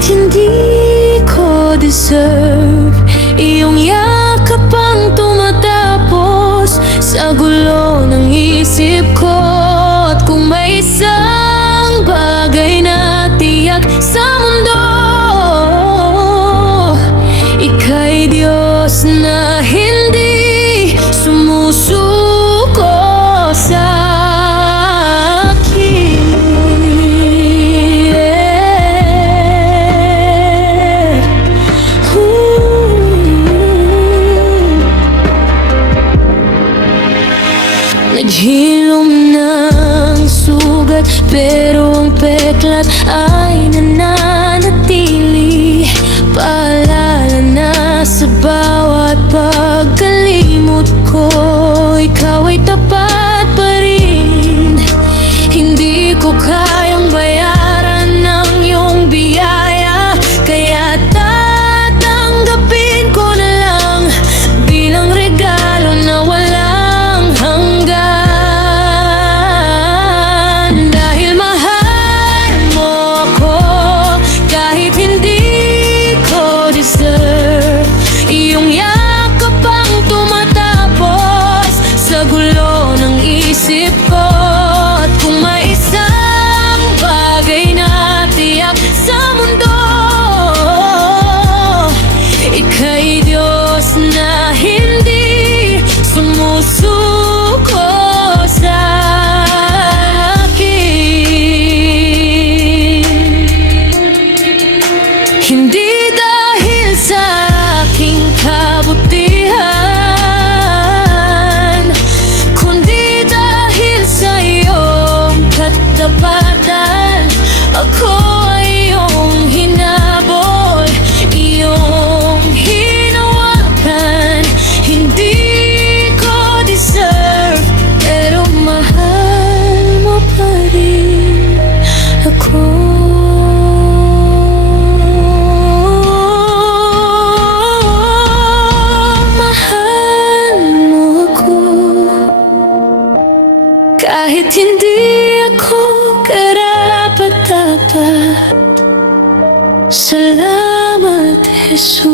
Kahit hindi ko deserve iyong yakap ang tumatapos sa gulo ng isip ko. At kung may isang bagay na tiyak sa mundo, ika'y Diyos na hindi sumusuko sa akin. Naghilom ng sugat, pero ang peklat ay nananatili. Paalala na sa bawat pagkalimot ko, ikaw ay tapat pa rin. Hindi ko kayang bayaran ng iyong biyaya, kaya tatanggapin ko na lang bilang regalo na walang hanggan. Dahil mahal mo ako kahit hindi ko deserve iyong yakap ang tumatapos sa gulo ng isip ko. At kung may isang bagay na tiyak sa mundo, ika'y Diyos na hindi sumusuko sa akin. Hindi dahil sa aking kabutihan, kundi dahil sa iyong katapatan. Ako ay iyong hinabol, iyong hinawakan. Hindi ko deserve, pero mahal mo pa rin ako. Mahal mo ako kahit hindi ako karapat-dapat. Salamat, Jesus.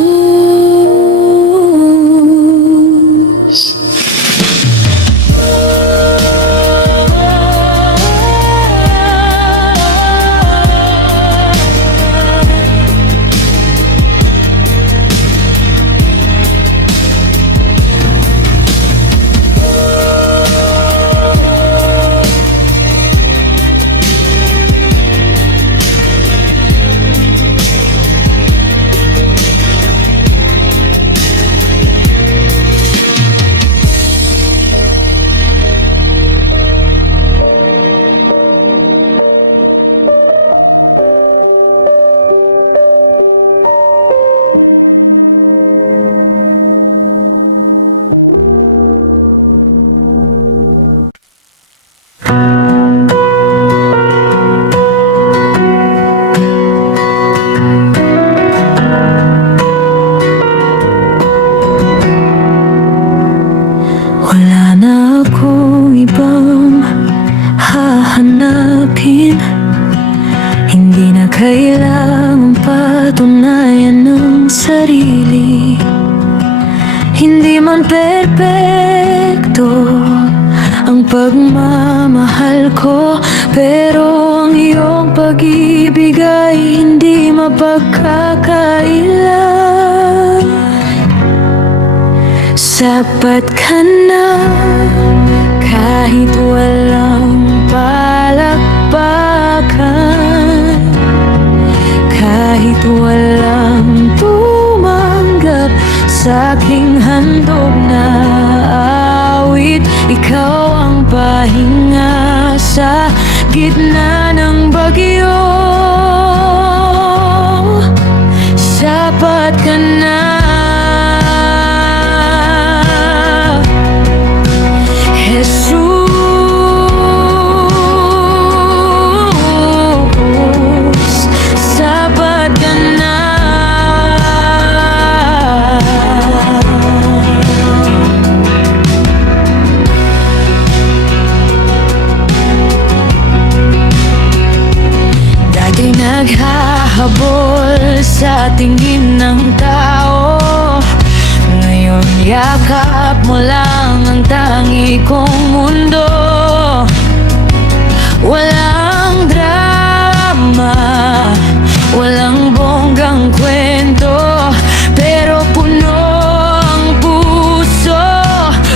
Wala na akong ibang hahanapin. Hindi na kailangang patunayan ng sarili. Hindi man perpekto ang pagmamahal ko, pero ang iyong pag-ibig ay hindi mapagkakailan. Sapat ka na kahit walang palakpakan, kahit walang tumanggap sa aking handog na awit. Ikaw ang pahinga sa gitna ng bagyo. Sapat ka na, Jesus. Sapat ka na. Dati naghahanap habol sa tingin ng tao. Ngayon yakap mo lang ang tangi kong mundo. Walang drama, walang bonggang kwento, pero puno ang puso,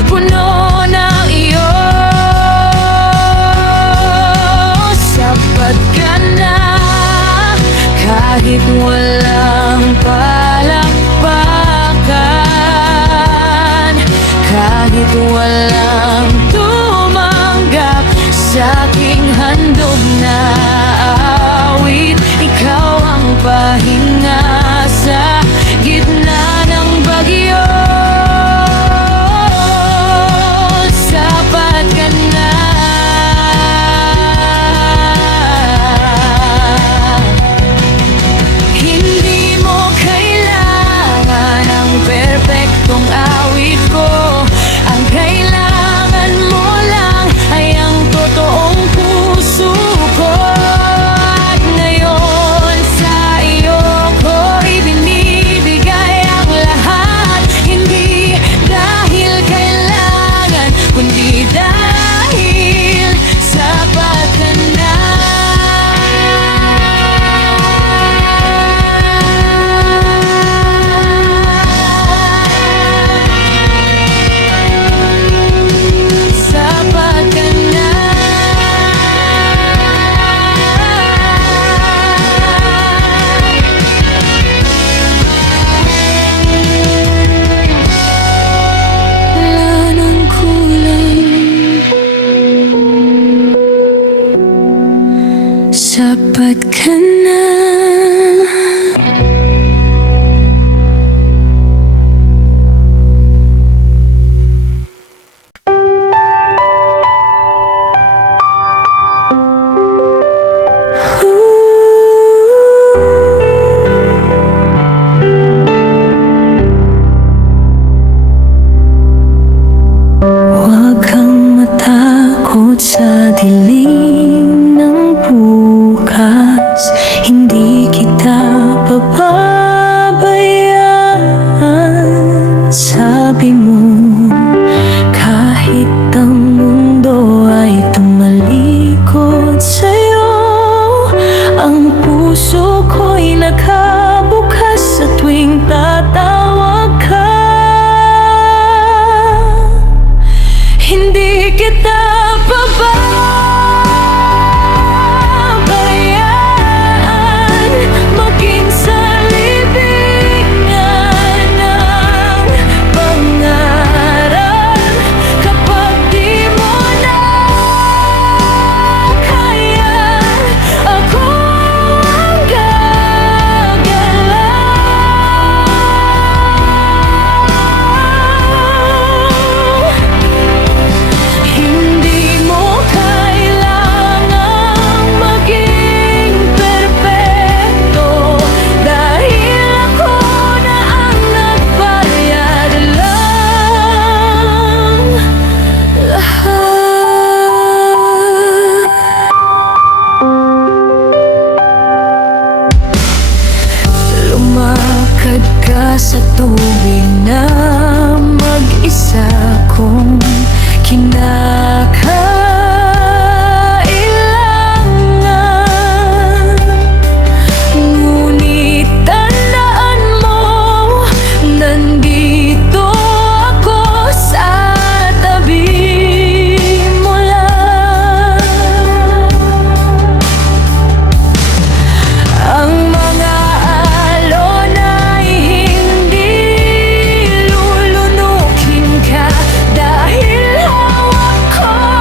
puno ng iyo. Sapat ka na kahit walang palakpakan, kahit walang tumanggap sa aking handog na awit. Ikaw ang pahinga sa gitna ng bagyo. Sapat ka na. Hindi mo kailangan ang perpektong awit ko. Ang kailangan mo lang ay ang totoong puso ko. At ngayon sa iyo ko ibinibigay ang lahat. Hindi dahil kailangan, kundi dahil sapat ka na. Sapat ka na. Wala nang kulang. Sapat ka na. Huwag kang matakot sa dilim ng bukas. Hindi kita pababayaan. Sabi mo, kahit ang mundo ay tumalikod sa'yo, ang puso ko'y nakabukas sa tuwing tatawag ka. Hindi kita pababayaan, maging sa libingan ng pangarap. Kapag di mo na kaya, ako ang gagalaw. Hindi mo kailangang maging perpekto, dahil ako na ang nagbayad lang lahat. Lumakad ka sa tubig na mag-isa kong kinakailangan. Ngunit tandaan mo, nandito ako sa tabi mo lang. Ang mga alon ay hindi lulunukin ka, dahil hawak ko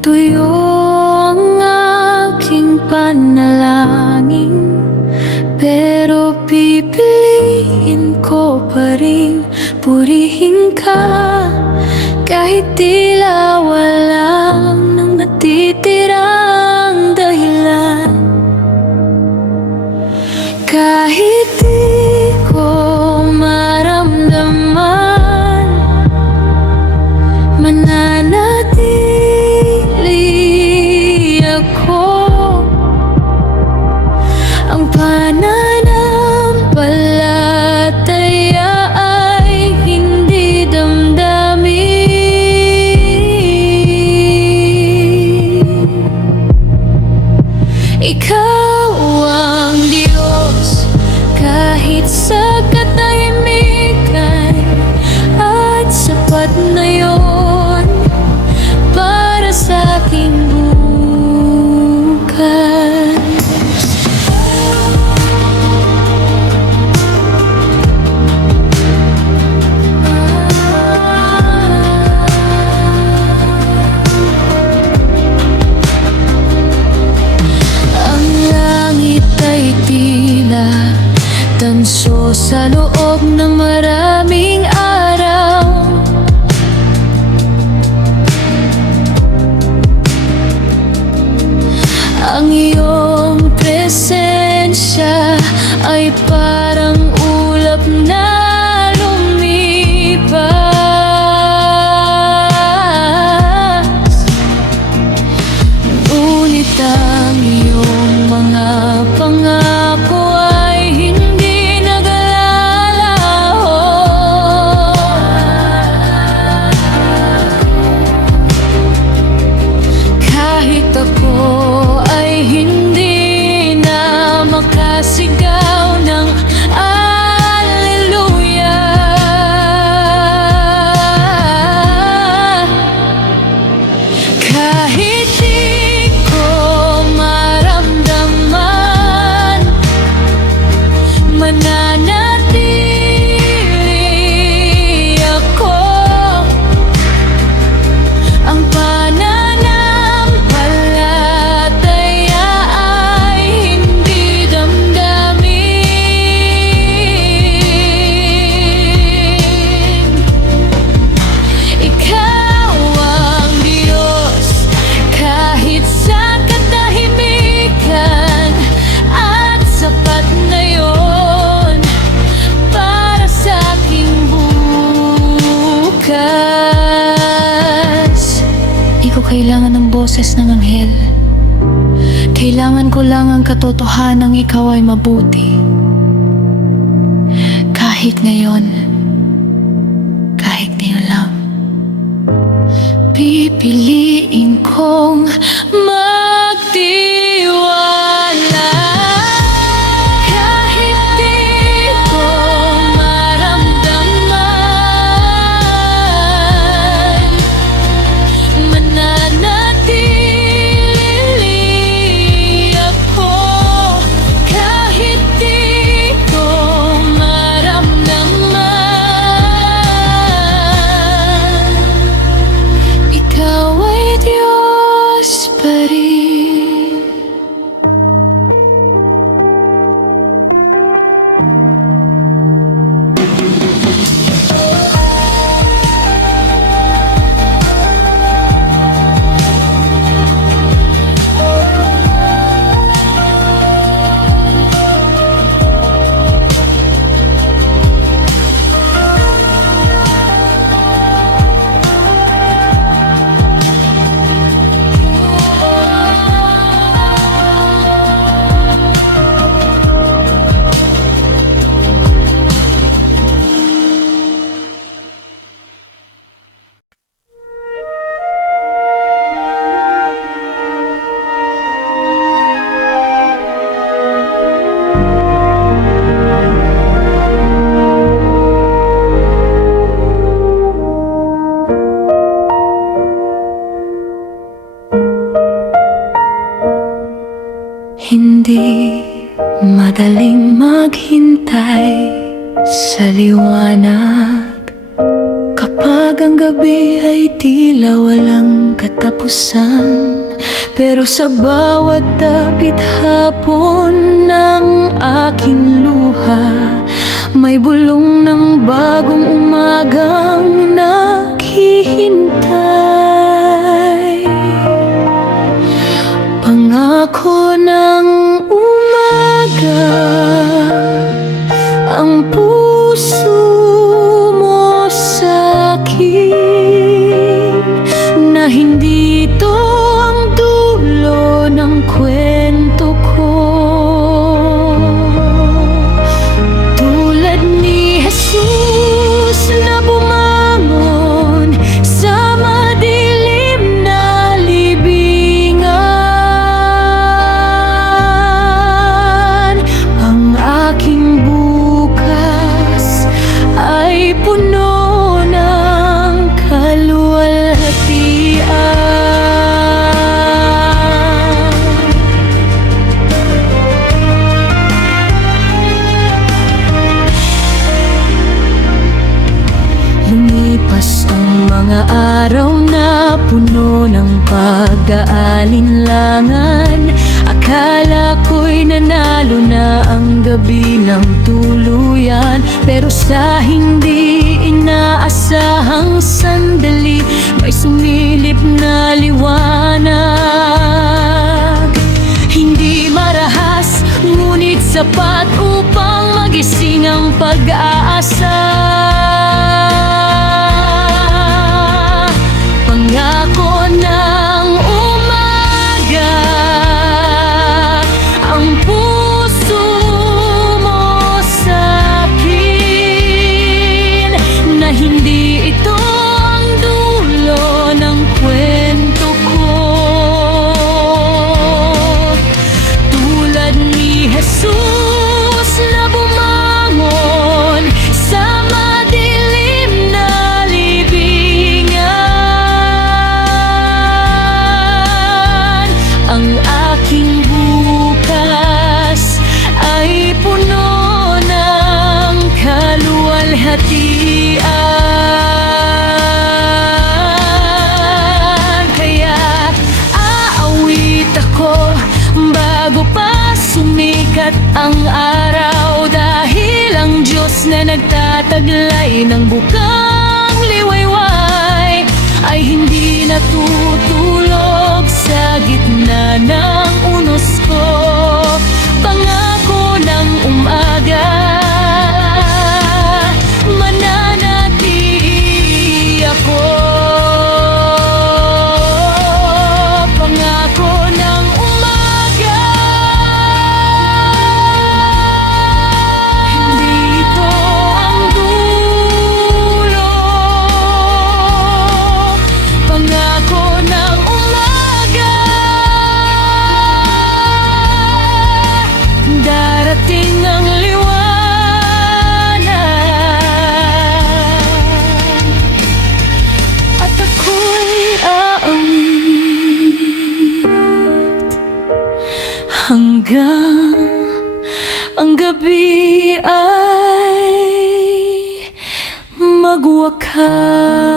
tuyo ang aking panalangin, pero pipiliin ko pa rin purihin ka, kahit tila walang nang natitirang dahilan. Kahit di ko maramdaman, mananatili ako. Ang pananampalataya ay hindi damdamin. Ikaw ang Diyos, kahit sa katahimikan, at sapat na yun para sa aking bukas. Ang langit ay tila tanso sa loob ng maraming araw. Ang iyong presensya ay parang ulap na lumipas. Ngunit ang iyong mga pangako ay hindi naglalaho. Kahit ako ay hindi na makasigaw ng Alleluia, kahit di ko maramdaman, mananatili ako. Ang pananampalataya ay hindi damdamin. Ikaw ang Diyos, kahit sa katahimikan, at sapat na yun para sa aking bukas. Di ko kailangan ng boses ng anghel, kailangan ko lang ang katotohanang ikaw ay mabuti. Kahit ngayon lang, pipiliin kong magtiwala. Kahit di ko maramdaman, mananatili ako. Kahit di ko maramdaman, ikaw ay Diyos pa rin. Hindi madaling maghintay sa liwanag kapag Kapag ang gabi ay tila walang katapusan, pero sa bawat dapit hapon ng aking luha, may bulong ng bagong umagang naghihintay. Pangako ng umaga, ang puso mo sa'kin, na hindi ito ang dulo ng kwento ko. Tulad ni Jesus na bumangon sa madilim na libingan, ang aking bukas ay puno ng kaluwalhatian. Lumipas ang mga araw na puno ng pag-aalinlangan. Akala ko'y nanalo na ang gabi ng tuluyan, pero sa hindi inaasahang sandali, may sumilip na liwanag. Hindi marahas, ngunit sapat upang magising ang pag-aasa. Pangako ng umaga, ang puso mo sa'kin, na hindi ito ang dulo ng kwento ko. Tulad ni Jesus na bumangon sa madilim na libingan, ang aking bukas ay puno ng kaluwalhatian. Kaya aawit ako bago pa sumikat ang araw, dahil ang Diyos na nagtataglay ng bukang liwayway ay hindi natutulog sa gitna ng unos ko. Pangako ng umaga, mananatili ako. Pangako ng umaga, hindi ito ang dulo. Pangako ng umaga, darating ang liwanag, at ako'y aawit hanggang ang gabi ay magwakas.